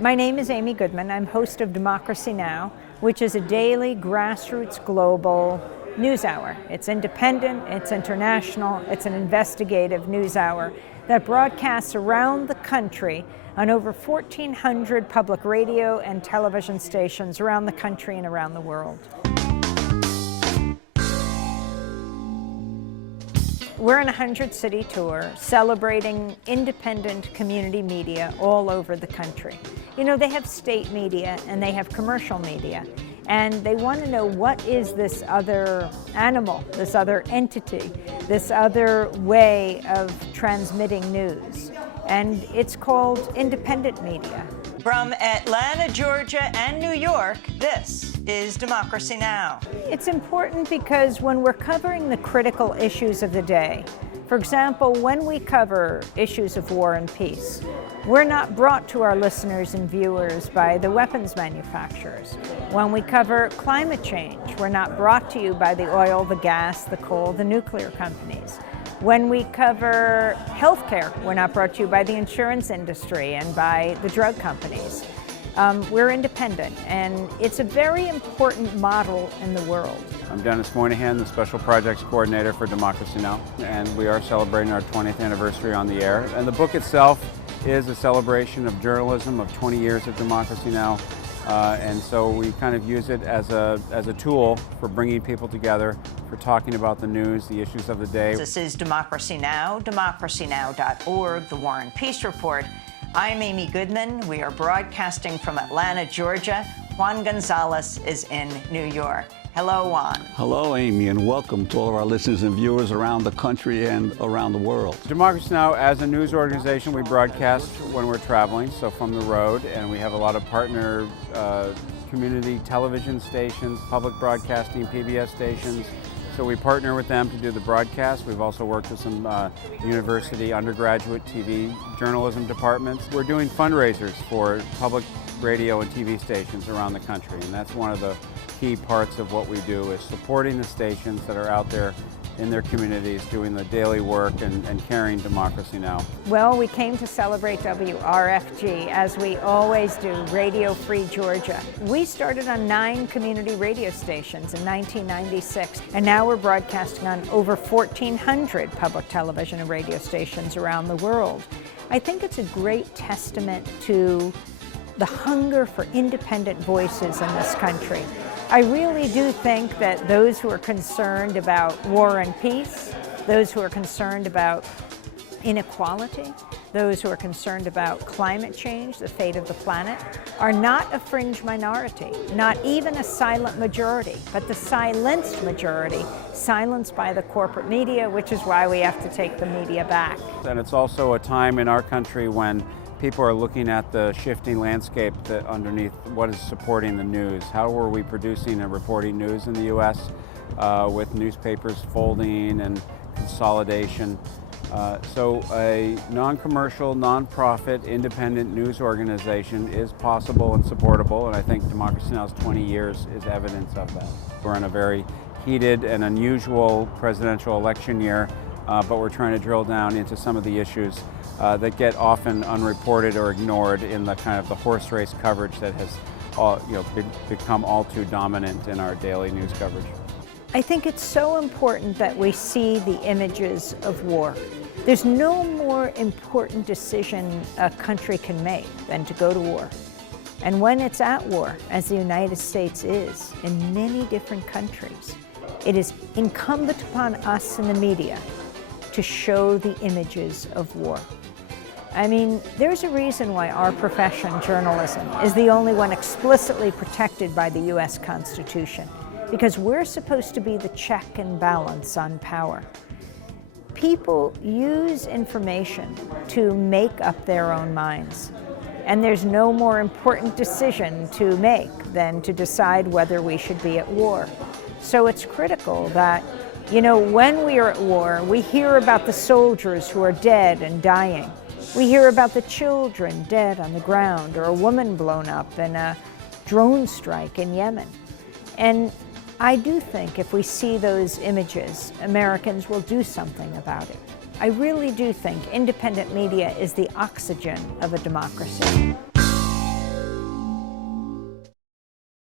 My name is Amy Goodman. I'm host of Democracy Now!, which is a daily grassroots global news hour. It's independent, it's international, it's an investigative news hour that broadcasts around the country on over 1,400 public radio and television stations around the country and around the world. We're on a 100-city tour celebrating independent community media all over the country. You know, they have state media and they have commercial media, and they want to know what is this other animal, this other entity, this other way of transmitting news. And it's called independent media. From Atlanta, Georgia, and New York, this is Democracy Now! It's important because when we're covering the critical issues of the day, for example, when we cover issues of war and peace, we're not brought to our listeners and viewers by the weapons manufacturers. When we cover climate change, we're not brought to you by the oil, the gas, the coal, the nuclear companies. When we cover healthcare, we're not brought to you by the insurance industry and by the drug companies. We're independent, and it's a very important model in the world. I'm Dennis Moynihan, the Special Projects Coordinator for Democracy Now!, and we are celebrating our 20th anniversary on the air. And the book itself is a celebration of journalism, of 20 years of Democracy Now!, and so we kind of use it as a tool for bringing people together, for talking about the news, the issues of the day. This is Democracy Now!, democracynow.org, The War and Peace Report. I'm Amy Goodman. We are broadcasting from Atlanta, Georgia. Juan Gonzalez is in New York. Hello, Juan. Hello, Amy, and welcome to all of our listeners and viewers around the country and around the world. Democracy Now!, as a news organization, we broadcast when we're traveling, so from the road, and we have a lot of partner community television stations, public broadcasting, PBS stations. So we partner with them to do the broadcast. We've also worked with some university undergraduate TV journalism departments. We're doing fundraisers for public radio and TV stations around the country, and that's one of the key parts of what we do, is supporting the stations that are out there in their communities doing the daily work and carrying Democracy Now! Well, we came to celebrate WRFG, as we always do, Radio Free Georgia. We started on 9 community radio stations in 1996, and now we're broadcasting on over 1,400 public television and radio stations around the world. I think it's a great testament to the hunger for independent voices in this country. I really do think that those who are concerned about war and peace, those who are concerned about inequality, those who are concerned about climate change, the fate of the planet, are not a fringe minority, not even a silent majority, but the silenced majority, silenced by the corporate media, which is why we have to take the media back. And it's also a time in our country when people are looking at the shifting landscape that underneath what is supporting the news. How are we producing and reporting news in the U.S. With newspapers folding and consolidation? So a non-commercial, non-profit, independent news organization is possible and supportable, and I think Democracy Now!'s 20 years is evidence of that. We're in a very heated and unusual presidential election year, but we're trying to drill down into some of the issues that get often unreported or ignored in the kind of the horse race coverage that has become all too dominant in our daily news coverage. I think it's so important that we see the images of war. There's no more important decision a country can make than to go to war. And when it's at war, as the United States is in many different countries, it is incumbent upon us in the media to show the images of war. I mean, there's a reason why our profession, journalism, is the only one explicitly protected by the U.S. Constitution, because we're supposed to be the check and balance on power. People use information to make up their own minds, and there's no more important decision to make than to decide whether we should be at war. So it's critical that, you know, when we are at war, we hear about the soldiers who are dead and dying. We hear about the children dead on the ground, or a woman blown up in a drone strike in Yemen. And I do think if we see those images, Americans will do something about it. I really do think independent media is the oxygen of a democracy.